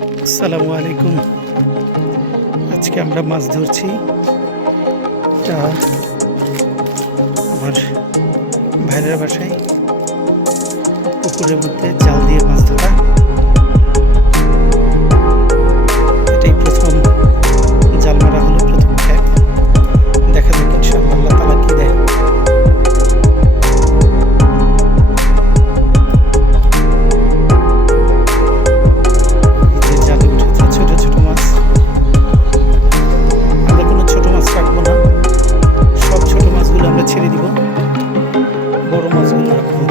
আসসালামু আলাইকুম। আজকে আমরা মাছ ধরছি। এটা আমার ভাইয়ের বাসায় পুকুরের মধ্যে জাল দিয়ে মাছ ধরা। এটাই প্রথম জাল মারা হলো, প্রথম খেপ। দেখা যাক ইনশাআল্লাহ আল্লাহ তাআলা কি দেয়। ছেড়ে দিব, বড় মাছগুলো রাখবো।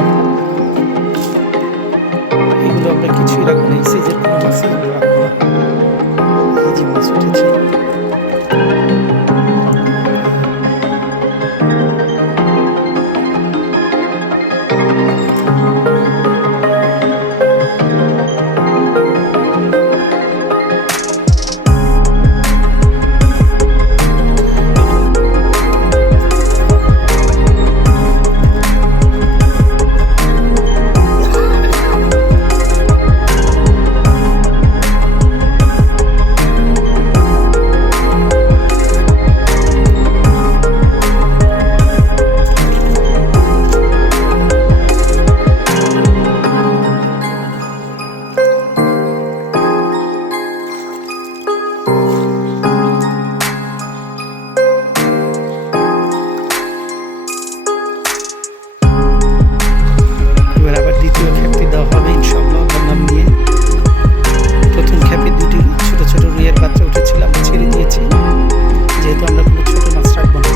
এগুলো আমরা কিছুই রাখবো না, এই সাইজের কোনো মাছই আমরা রাখবো না। এই যে মাছ উঠেছে, দ্বিতীয় খেপটি দেওয়া হবে ইনশাআল্লাহ বন্ধাম নিয়ে। প্রথম খেপে দুটি ছোট ছোট রুইয়ের বাচ্চা উঠেছিল, আমরা ছেড়ে দিয়েছি, যেহেতু আমরা কোনো ছোট মাছ রাখবো না।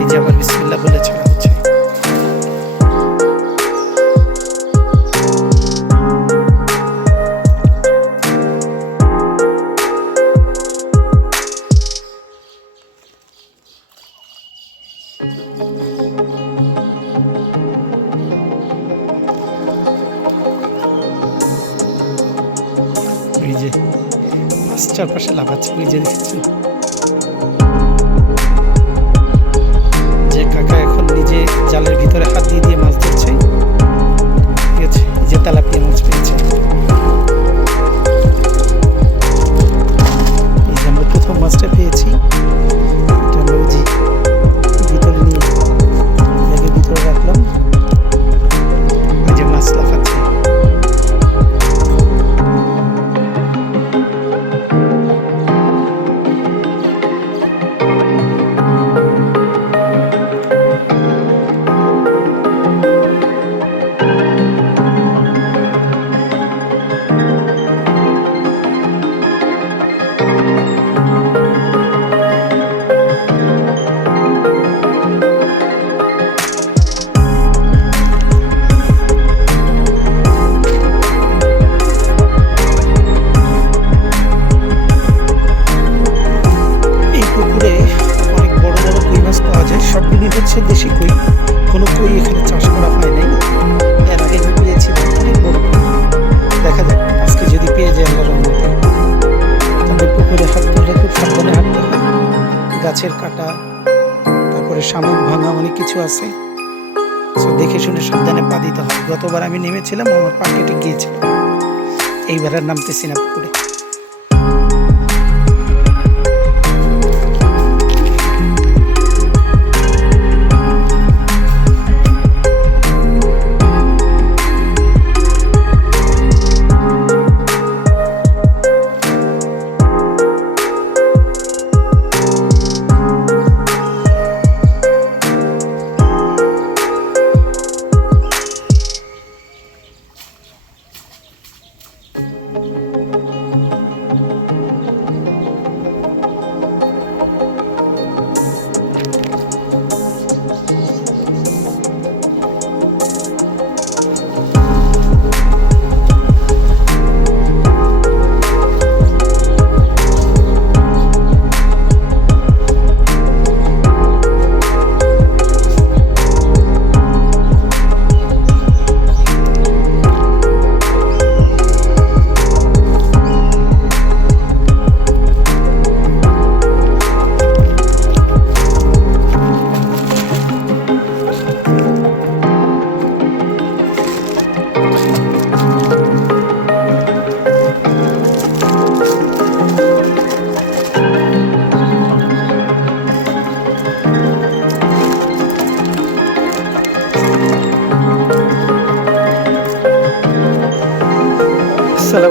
এই যে আবার বিসমিল্লাহ বলে ছাড়া হচ্ছে। এই যে মাছ চারপাশে লাফাচ্ছে, ওই যে দেখছি যে কাকা এখন নিজে জালের ভিতরে হাত দিয়ে দিয়ে মাছ ধরছে। ঠিক আছে, যে তেলাপিয়া মাছ পেয়েছে। এই যে আমরা প্রথম মাছটা পেয়েছি, এটা আমরা ওই যে ভিতরে নিয়ে ভিতরে রাখলাম। এই যে মাছ লাফাচ্ছে। সবগুলি হচ্ছে দেশি কই, কোনো কই এখানে চাষ করা হয় নাই। এর আগে আমি পেয়েছিলাম অনেক বড় কই। দেখা যাক আজকে যদি পেয়ে যায় আল্লাহর রহমতে। তবে পুকুরে হাঁটতে হলে খুব সাবধানে হাঁটতে হয়, গাছের কাটা, তারপরে শামুক ভাঙা অনেক কিছু আছে। দেখে শুনে সাবধানে পা দিতে হয়। গতবার আমি নেমেছিলাম, আমার পা কেটে গিয়েছিল। এইবার আর নামতেছি না পুকুরে।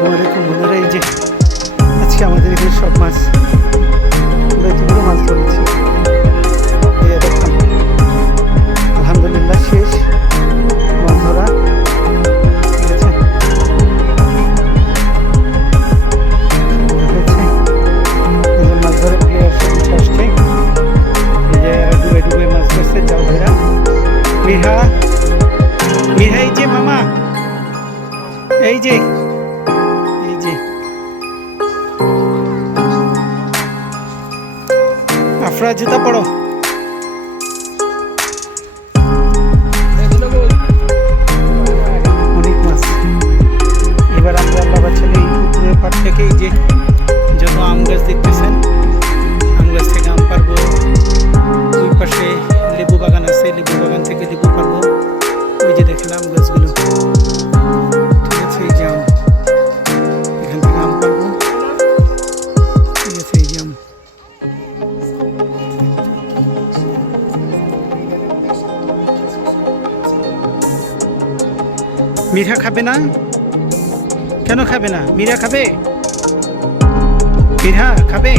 আসসালামু আলাইকুম বন্ধুরা। এই যে আজকে আমাদের এখানে সব মাছ, আমরা এতগুলো মাছ ধরেছি। এই দেখুন, আলহামদুলিল্লাহ শেষ মাছ ধরা। ঠিক আছে, এই যে মাছ ধরে প্লেয়ার সব উঠে আসছে। এই যে এরা ডুবে ডুবে মাছ ধরছে, জাল ধরা। মিহা মিহা, এই যে মামা, এই যে এই যে আফরা, জুতা পড়ো। অনেক মাছ। এবার আমরা আল্লাহ বাঁচালে এই পুকুরের পাড় থেকে এই যে যত আম গাছ দেখতেছেন, আম গাছ থেকে আম পারবো। ওই পাশে লেবু বাগান আছে, লেবু বাগান থেকে লেবু পারবো। ওই যে দেখেন আম গাছগুলো, ঠিক আছে। এই যে আম, এখান থেকে আম পারবো, ঠিক আছে। এই যে আম, মিঠা খাবে না? কেন খাবে না? মীরা খাবে? মিঠা খাবে?